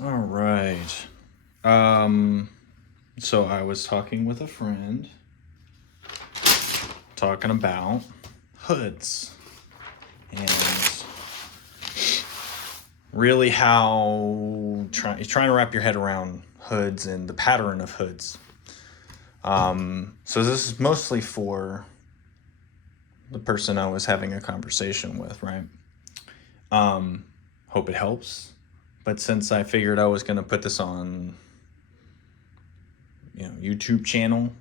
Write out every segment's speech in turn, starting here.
All right. So I was talking with a friend, talking about hoods and really how trying to wrap your head around hoods and the pattern of hoods. So this is mostly for the person I was having a conversation with, right? Hope it helps. But since I figured I was going to put this on, YouTube channel,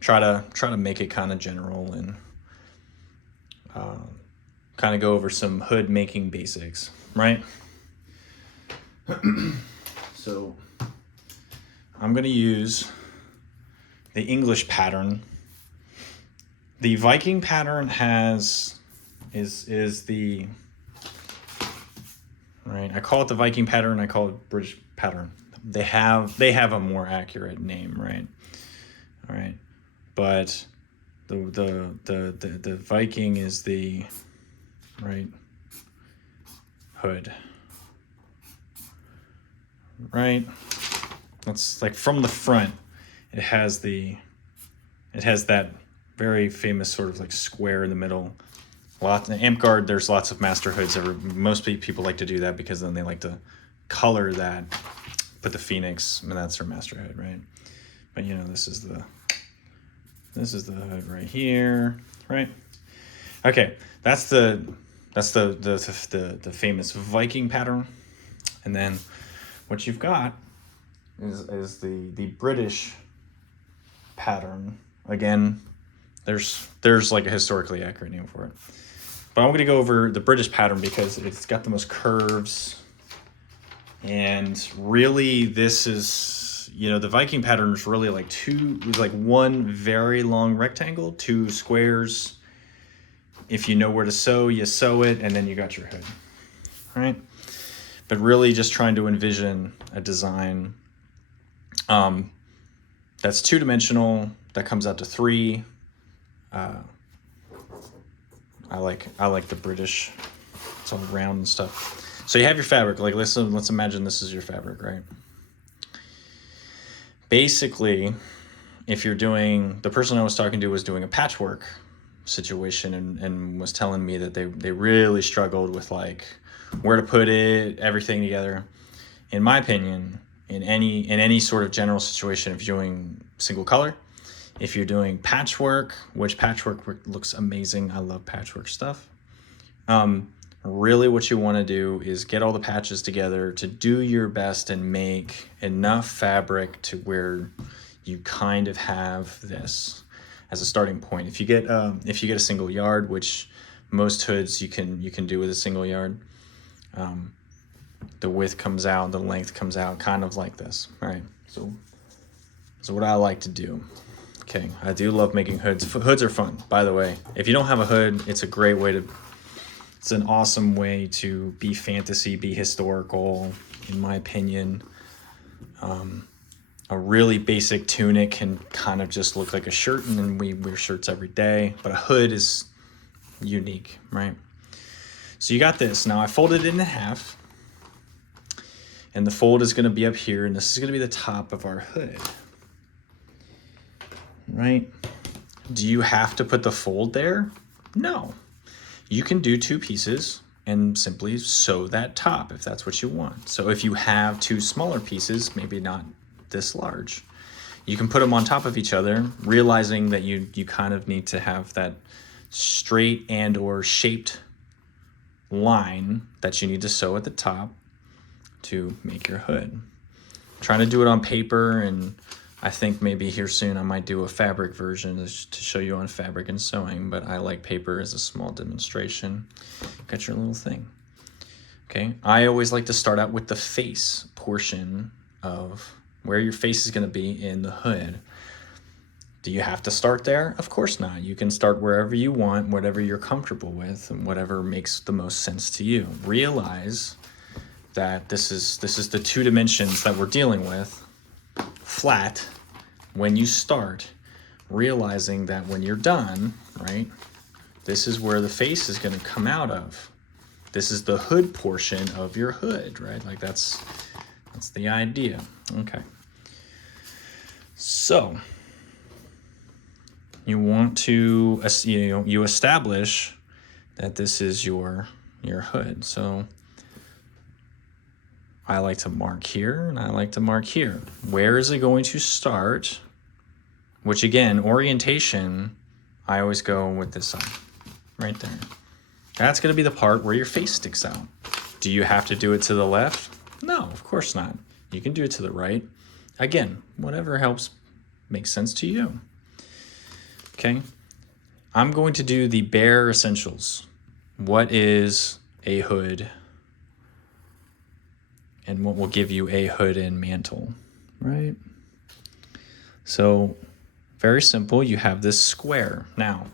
try to make it kind of general and kind of go over some hood making basics, right? So I'm going to use the English pattern. The Viking pattern is the right. I call it the Viking pattern. I call it British pattern. They have a more accurate name, right? All right, but the Viking is the right hood, right? That's like from the front. It has that very famous sort of like square in the middle. Lots in Amp Guard. There's lots of master hoods. Most people like to do that because then they like to color that. Put the Phoenix, and that's their master hood, right? But this is the hood right here, right? Okay, that's the famous Viking pattern, and then what you've got is the British pattern. Again, there's like a historically accurate name for it, but I'm going to go over the British pattern because it's got the most curves, and really this is the Viking pattern is really like one very long rectangle, two squares. If you know where to sew, you sew it, and then you got your hood, right? But really just trying to envision a design that's two-dimensional, that comes out to three. I like the British. It's all round and stuff. So you have your fabric. Like let's imagine this is your fabric, right? Basically, if you're doing, the person I was talking to was doing a patchwork situation and was telling me that they really struggled with like where to put it, everything together. In my opinion, in any sort of general situation, if you're doing single color, if you're doing patchwork, which patchwork looks amazing, I love patchwork stuff. Really what you want to do is get all the patches together to do your best and make enough fabric to where you kind of have this as a starting point. If you get a single yard, which most hoods you can do with a single yard, the width comes out, the length comes out, kind of like this, right? So what I like to do. Okay, I do love making hoods. Hoods are fun, by the way. If you don't have a hood, it's an awesome way to be fantasy, be historical, in my opinion. A really basic tunic can kind of just look like a shirt, and then we wear shirts every day. But a hood is unique, right? So you got this. Now I folded it in half, and the fold is going to be up here, and this is going to be the top of our hood, right? Do you have to put the fold there? No. You can do two pieces and simply sew that top if that's what you want. So if you have two smaller pieces, maybe not this large, you can put them on top of each other, realizing that you kind of need to have that straight and or shaped line that you need to sew at the top to make your hood. I'm trying to do it on paper, and I think maybe here soon I might do a fabric version to show you on fabric and sewing, but I like paper as a small demonstration. Got your little thing. Okay, I always like to start out with the face portion of where your face is going to be in the hood. Do you have to start there? Of course not. You can start wherever you want, whatever you're comfortable with, and whatever makes the most sense to you. Realize that this is the two dimensions that we're dealing with. Flat when you start, realizing that when you're done, right, this is where the face is going to come out of. This is the hood portion of your hood, right? Like that's That's the idea. Okay. So you want to, you establish that this is your hood. So I like to mark here and I like to mark here. Where is it going to start? Which again, orientation, I always go with this side, right there. That's gonna be the part where your face sticks out. Do you have to do it to the left? No, of course not. You can do it to the right. Again, whatever helps make sense to you. Okay, I'm going to do the bare essentials. What is a hood? And what will give you a hood and mantle, right? So very simple, you have this square. Now,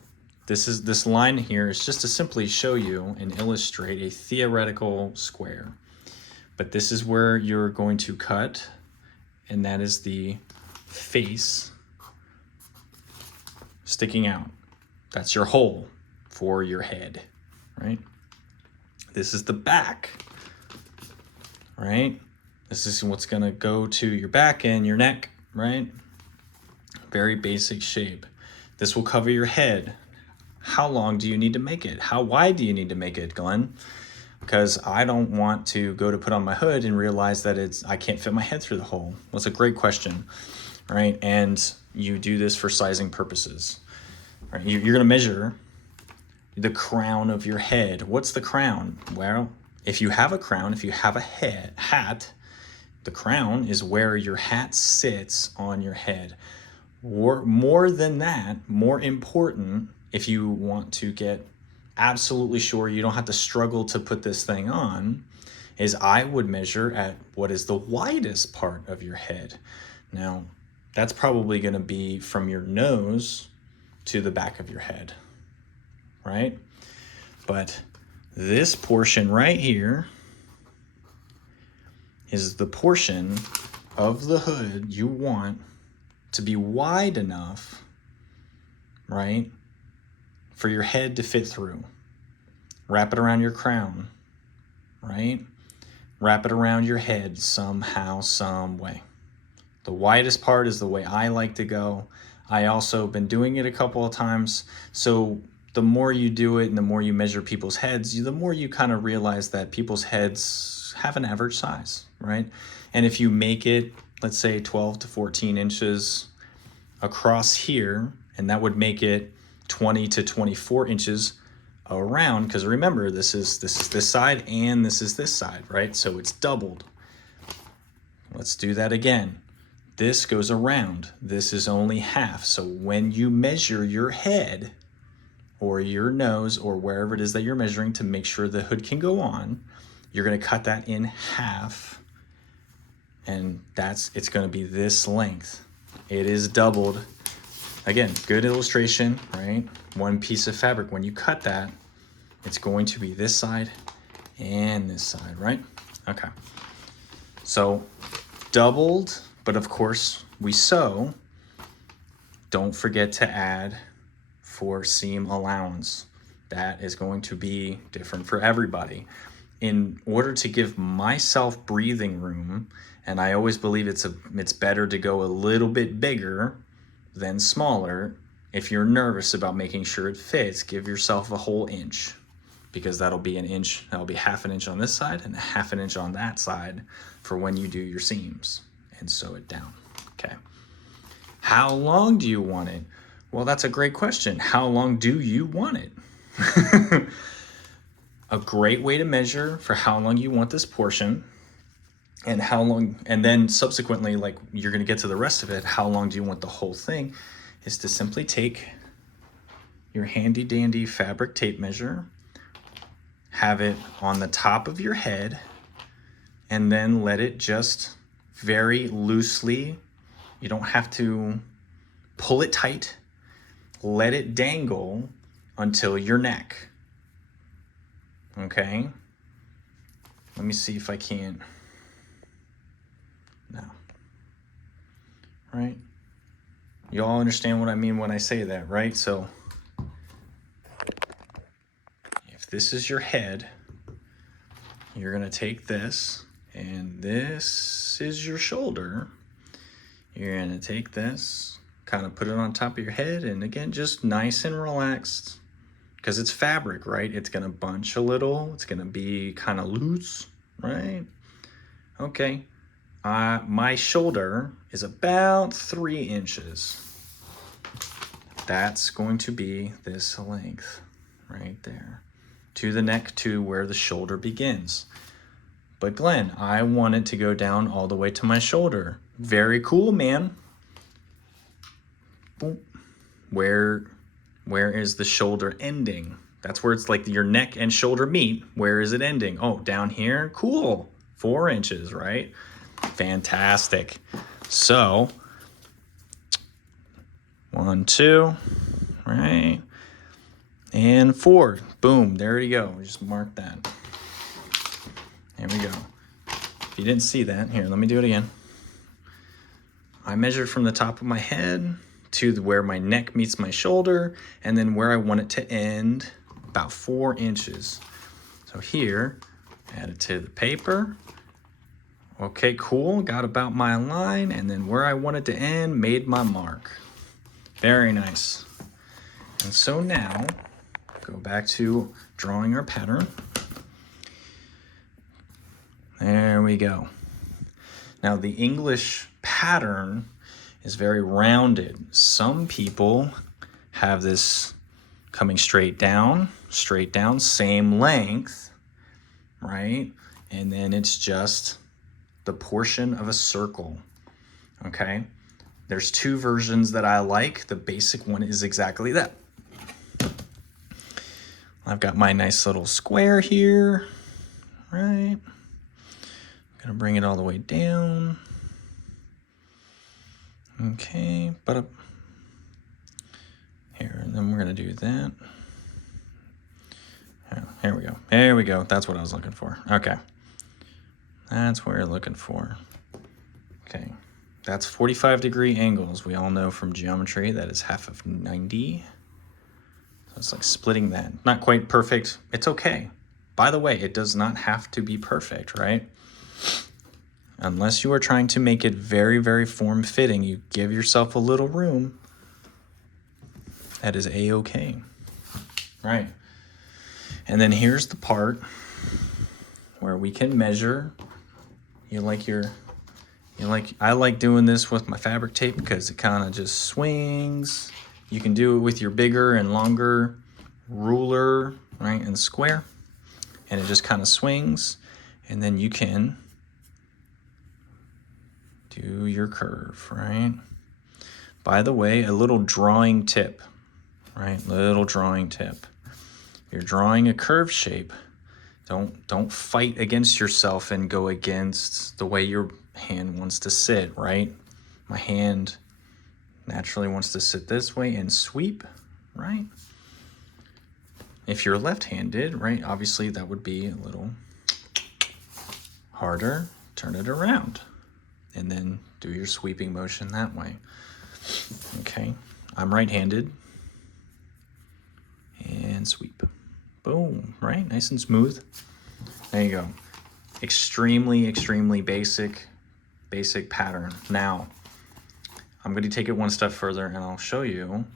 this line here is just to simply show you and illustrate a theoretical square. But this is where you're going to cut, and that is the face sticking out. That's your hole for your head, right? This is the back, right? This is what's gonna go to your back and your neck, right? Very basic shape. This will cover your head. How long do you need to make it? How wide do you need to make it, Glenn? Because I don't want to go to put on my hood and realize that I can't fit my head through the hole. Well, it's a great question, right? And you do this for sizing purposes. Right? You're gonna measure the crown of your head. What's the crown? Well, if you have a crown, if you have a hat, the crown is where your hat sits on your head. Or more than that, more important, if you want to get absolutely sure you don't have to struggle to put this thing on, is I would measure at what is the widest part of your head. Now, that's probably going to be from your nose to the back of your head, right? But this portion right here is the portion of the hood you want to be wide enough, right, for your head to fit through. Wrap it around your crown, right? Wrap it around your head somehow, some way. The widest part is the way I like to go. I also been doing it a couple of times. So the more you do it and the more you measure people's heads, the more you kind of realize that people's heads have an average size, right? And if you make it, let's say 12 to 14 inches across here, and that would make it 20 to 24 inches around, because remember, this is this side and this is this side, right? So it's doubled. Let's do that again. This goes around. This is only half. So when you measure your head or your nose or wherever it is that you're measuring to make sure the hood can go on, you're going to cut that in half, and it's going to be this length. It is doubled. Again, good illustration, right? One piece of fabric. When you cut that, it's going to be this side and this side, right? Okay. So doubled, but of course we sew. Don't forget to add for seam allowance. That is going to be different for everybody. In order to give myself breathing room, and I always believe it's better to go a little bit bigger than smaller. If you're nervous about making sure it fits, give yourself a whole inch, because that'll be an inch, that'll be half an inch on this side and half an inch on that side for when you do your seams and sew it down. Okay. How long do you want it? Well, that's a great question. How long do you want it? A great way to measure for how long you want this portion and how long, and then subsequently, like you're going to get to the rest of it, how long do you want the whole thing, is to simply take your handy dandy fabric tape measure, have it on the top of your head, and then let it just very loosely, you don't have to pull it tight, let it dangle until your neck. Okay? Let me see if I can't. No. Right? You all understand what I mean when I say that, right? So if this is your head, you're going to take this And this is your shoulder. You're gonna take this, kind of put it on top of your head, and again, just nice and relaxed, because it's fabric, right? It's gonna bunch a little, it's gonna be kind of loose, right? Okay, my shoulder is about 3 inches. That's going to be this length right there, to the neck, to where the shoulder begins. But Glenn, I want it to go down all the way to my shoulder. Very cool, man. Boom. Where is the shoulder ending? That's where it's like your neck and shoulder meet. Where is it ending? Oh, down here? Cool. 4 inches, right? Fantastic. So, 1, 2, right? And 4. Boom, there you go. Just mark that. There we go. If you didn't see that, here, let me do it again. I measured from the top of my head to where my neck meets my shoulder, and then where I want it to end, about 4 inches. So here, add it to the paper. Okay, cool, got about my line, and then where I want it to end, made my mark. Very nice. And so now, go back to drawing our pattern. There we go. Now the English pattern is very rounded. Some people have this coming straight down, same length, right? And then it's just the portion of a circle, okay? There's 2 versions that I like. The basic one is exactly that. I've got my nice little square here, right? I'm gonna bring it all the way down. Okay, but here, and then we're gonna do that. Here we go. There we go. That's what I was looking for. Okay. That's what we're looking for. Okay. That's 45-degree angles. We all know from geometry that is half of 90. So it's like splitting that. Not quite perfect. It's okay. By the way, it does not have to be perfect, right? Unless you are trying to make it very, very form-fitting, you give yourself a little room. That is a-okay. Right. And then here's the part where we can measure. I like doing this with my fabric tape because it kind of just swings. You can do it with your bigger and longer ruler, right, and square. And it just kind of swings. And then you can do your curve, right? By the way, a little drawing tip, right? Little drawing tip. You're drawing a curve shape. Don't fight against yourself and go against the way your hand wants to sit, right? My hand naturally wants to sit this way and sweep, right? If you're left-handed, right, obviously that would be a little harder. Turn it around and then do your sweeping motion that way. Okay, I'm right-handed and sweep. Boom, right? Nice and smooth. There you go. Extremely, extremely basic pattern. Now, I'm going to take it one step further and I'll show you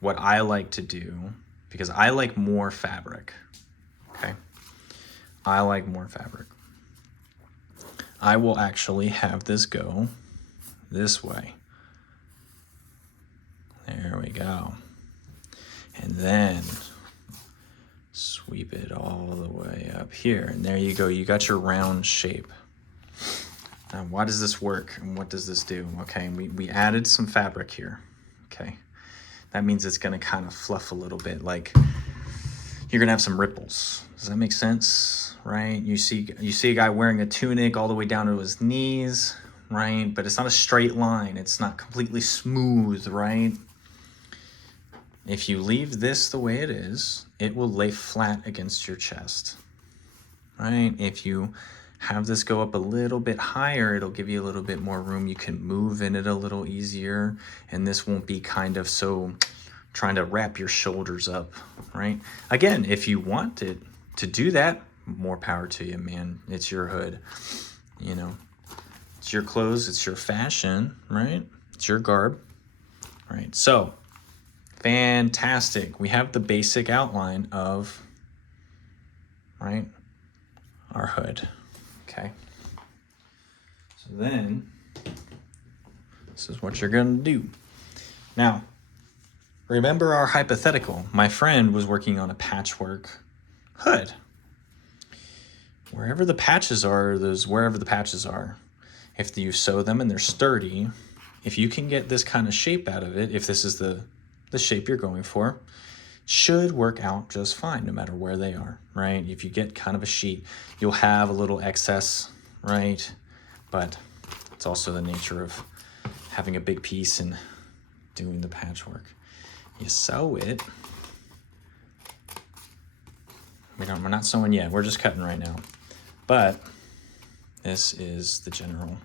what I like to do because I like more fabric, okay? I like more fabric. I will actually have this go this way. There we go. And then sweep it all the way up here. And there you go. You got your round shape. Now, why does this work and what does this do? Okay, we added some fabric here. Okay, that means it's going to kind of fluff a little bit. Like you're going to have some ripples. Does that make sense? Right? You see a guy wearing a tunic all the way down to his knees, right? But it's not a straight line. It's not completely smooth, right? If you leave this the way it is, it will lay flat against your chest, right? If you have this go up a little bit higher, it'll give you a little bit more room. You can move in it a little easier, and this won't be kind of so trying to wrap your shoulders up, right? Again, if you want it to do that, more power to you, man. It's your hood. You know, it's your clothes, it's your fashion, right? It's your garb, right? So, fantastic. We have the basic outline of, right, our hood, okay? So then, this is what you're gonna do. Now, remember our hypothetical. My friend was working on a patchwork hood. Wherever the patches are, wherever the patches are. If you sew them and they're sturdy, if you can get this kind of shape out of it, if this is the shape you're going for, should work out just fine no matter where they are, right? If you get kind of a sheet, you'll have a little excess, right? But it's also the nature of having a big piece and doing the patchwork. You sew it. We're not sewing yet, we're just cutting right now. But this is the general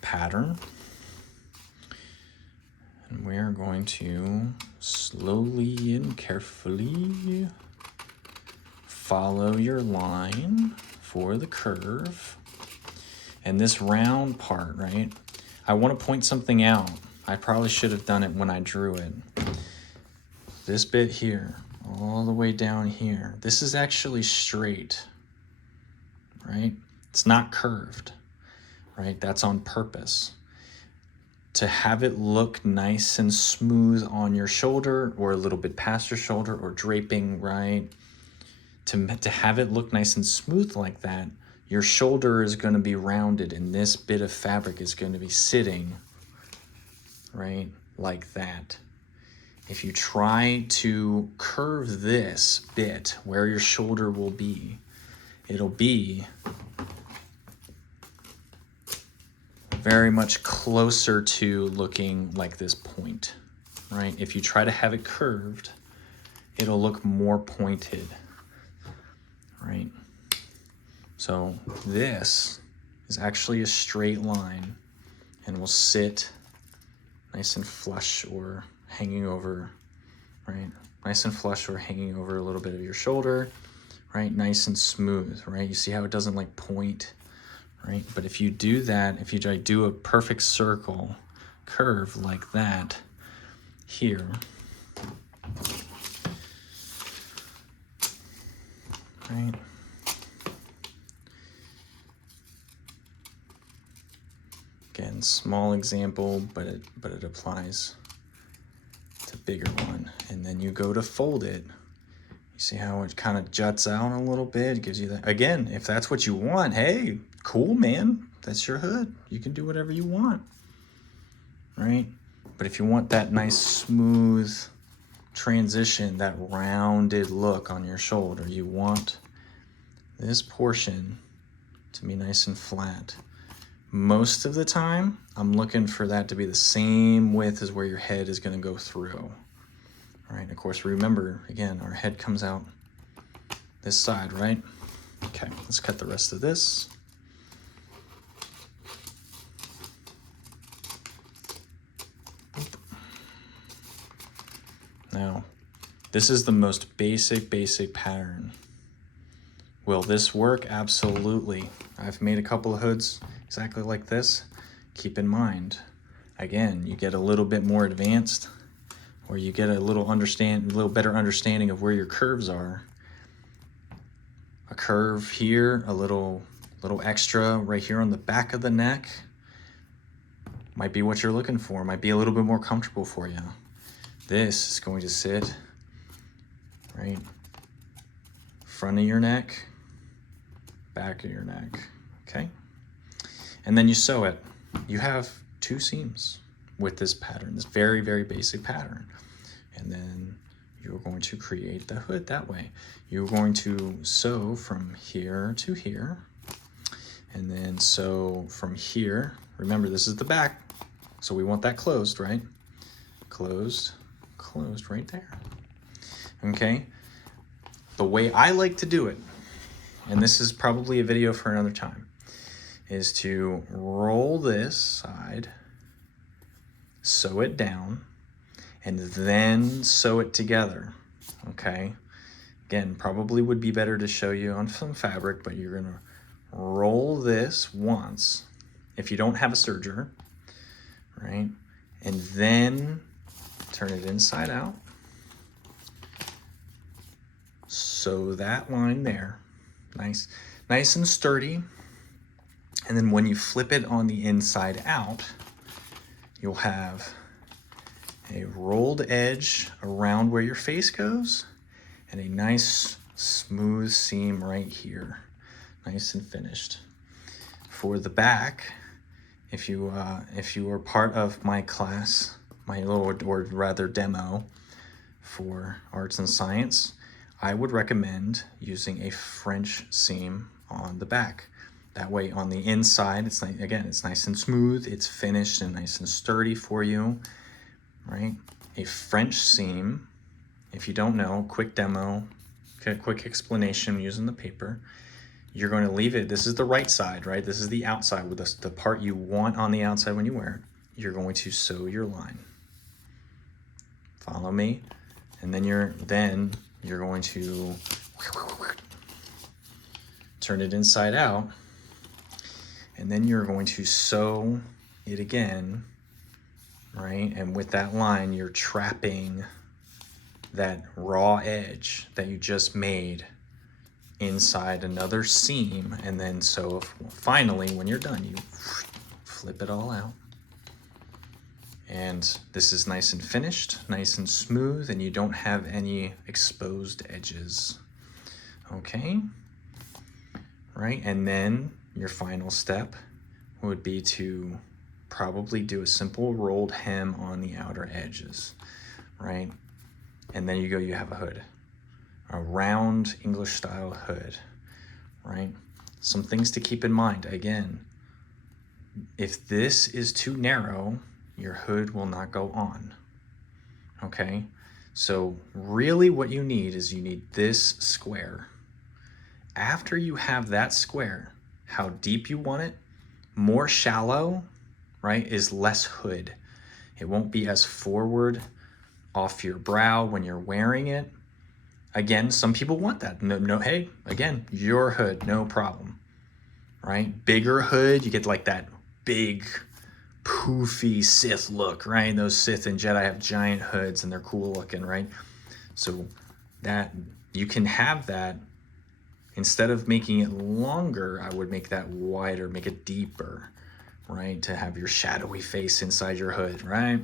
pattern. And we are going to slowly and carefully follow your line for the curve. And this round part, right? I want to point something out. I probably should have done it when I drew it. This bit here, all the way down here, this is actually straight, right? It's not curved, right? That's on purpose. To have it look nice and smooth on your shoulder or a little bit past your shoulder or draping, right? To have it look nice and smooth like that, your shoulder is going to be rounded and this bit of fabric is going to be sitting, right, like that. If you try to curve this bit where your shoulder will be, it'll be very much closer to looking like this point, right? If you try to have it curved, it'll look more pointed, right? So this is actually a straight line and will sit nice and flush or hanging over, right? Nice and flush or hanging over a little bit of your shoulder, right? Nice and smooth, right? You see how it doesn't like point, right? But if you do that, if you do a perfect circle curve like that here, right? Again, small example, but it applies to bigger one. And then you go to fold it. You see how it kind of juts out a little bit? It gives you that. Again, if that's what you want, hey, cool, man. That's your hood. You can do whatever you want, right? But if you want that nice smooth transition, that rounded look on your shoulder, you want this portion to be nice and flat. Most of the time, I'm looking for that to be the same width as where your head is going to go through. All right, of course, remember, again, our head comes out this side, right? Okay, let's cut the rest of this. Now, this is the most basic pattern. Will this work? Absolutely. I've made a couple of hoods exactly like this. Keep in mind, again, you get a little bit more advanced, or you get a little better understanding of where your curves are. A curve here, a little extra right here on the back of the neck might be what you're looking for, might be a little bit more comfortable for you. This is going to sit right front of your neck, back of your neck, okay? And then you sew it. You have 2 seams with this pattern, this very, very basic pattern. And then you're going to create the hood that way. You're going to sew from here to here, and then sew from here. Remember, this is the back, so we want that closed, right? Closed right there. Okay? The way I like to do it, and this is probably a video for another time, is to roll this side, sew it down, and then sew it together, okay? Again, probably would be better to show you on some fabric, but you're gonna roll this once, if you don't have a serger, right? And then turn it inside out. Sew that line there, nice and sturdy. And then when you flip it on the inside out, you'll have a rolled edge around where your face goes and a nice smooth seam right here, nice and finished. For the back, if you were part of my class, my little, or rather demo for arts and science, I would recommend using a French seam on the back. That way on the inside, it's like, again, it's nice and smooth, it's finished and nice and sturdy for you, right? A French seam, if you don't know, quick demo, quick explanation using the paper. You're going to leave it, this is the right side, right? This is the outside, with the part you want on the outside when you wear it. You're going to sew your line. Follow me. And then you're going to turn it inside out. And then you're going to sew it again, right? And with that line, you're trapping that raw edge that you just made inside another seam. And then so finally, when you're done, you flip it all out. And this is nice and finished, nice and smooth, and you don't have any exposed edges. Okay, right? And then your final step would be to probably do a simple rolled hem on the outer edges, right? And then you have a hood, a round English style hood, right? Some things to keep in mind. Again, if this is too narrow, your hood will not go on, okay? So really what you need is you need this square. After you have that square, how deep you want it, more shallow, right, is less hood. It won't be as forward off your brow when you're wearing it. Again, some people want that. No, hey, again, your hood, no problem, right? Bigger hood, you get like that big, poofy Sith look, right? Those Sith and Jedi have giant hoods and they're cool looking, right? So that you can have that. Instead of making it longer, I would make that wider, make it deeper, right? To have your shadowy face inside your hood, right?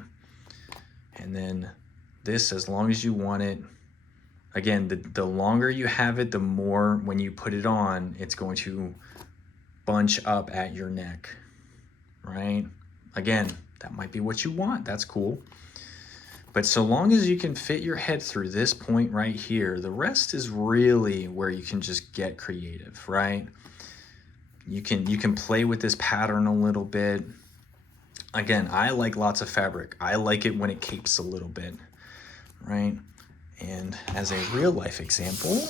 And then this, as long as you want it, again, the longer you have it, the more when you put it on, it's going to bunch up at your neck, right? Again, that might be what you want, that's cool. But so long as you can fit your head through this point right here, the rest is really where you can just get creative, right? You can play with this pattern a little bit. Again, I like lots of fabric. I like it when it capes a little bit, right? And as a real life example,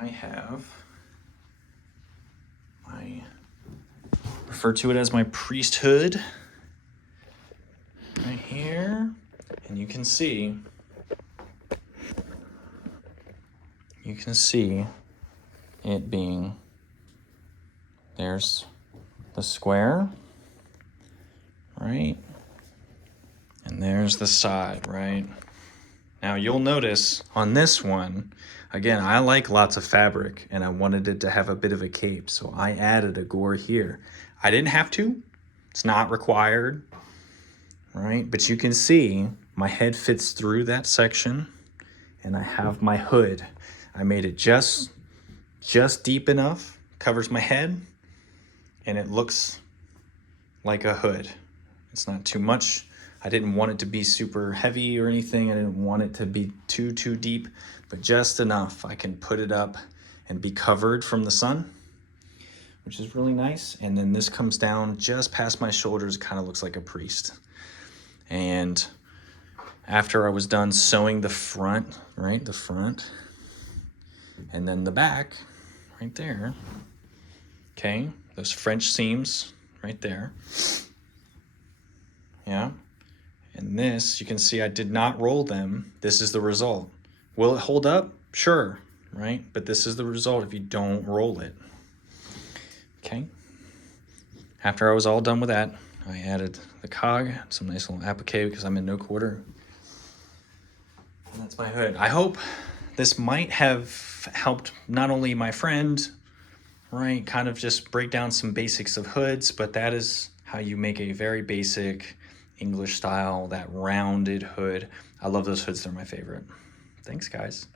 I have refer to it as my priesthood right here, and you can see it being, there's the square, right? And there's the side, right? Now you'll notice on this one, again, I like lots of fabric and I wanted it to have a bit of a cape, so I added a gore here. I didn't have to, it's not required, right? But you can see my head fits through that section and I have my hood. I made it just deep enough, covers my head, and it looks like a hood. It's not too much. I didn't want it to be super heavy or anything. I didn't want it to be too deep, but just enough. I can put it up and be covered from the sun, which is really nice. And then this comes down just past my shoulders, kind of looks like a priest. And after I was done sewing the front, right, the front, And then the back, right there, okay, those French seams right there. Yeah. And this, you can see I did not roll them. This is the result. Will it hold up? Sure, right? But this is the result if you don't roll it. Okay. After I was all done with that, I added the cog, some nice little applique because I'm in no quarter. And that's my hood. I hope this might have helped not only my friend, right, kind of just break down some basics of hoods, but that is how you make a very basic English style, that rounded hood. I love those hoods. They're my favorite. Thanks, guys.